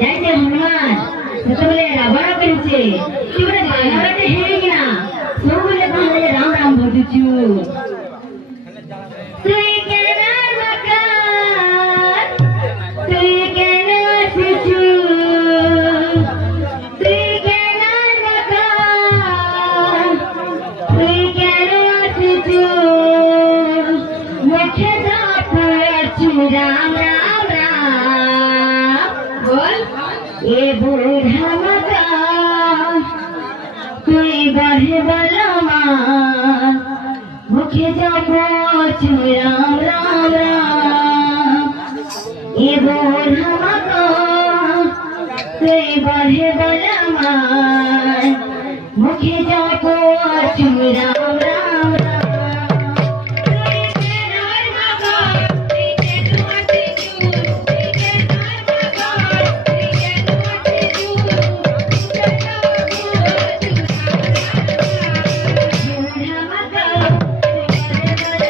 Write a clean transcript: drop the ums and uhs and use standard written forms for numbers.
যাইতে হনুমান সেতবেলে রাবণ করেছে তুই বানরতে হেরি না ସବୁବେଳେ କହିଲେ ରାମ ରାମ ଭଜୁଛୁ তুই কেন মকান তুই কেন আসিଛୁ তুই কেন মকান তুই কেন আসিଛୁ মুখে দাপুড়াচ্ছি রাম রাম রাম বল এ বুড়া মকা তুই বাহে বলমা মুখে যাবো রাম রাম রাম এ বুড়া মকা তুই বাহে বলমা মুখে যাবো রাম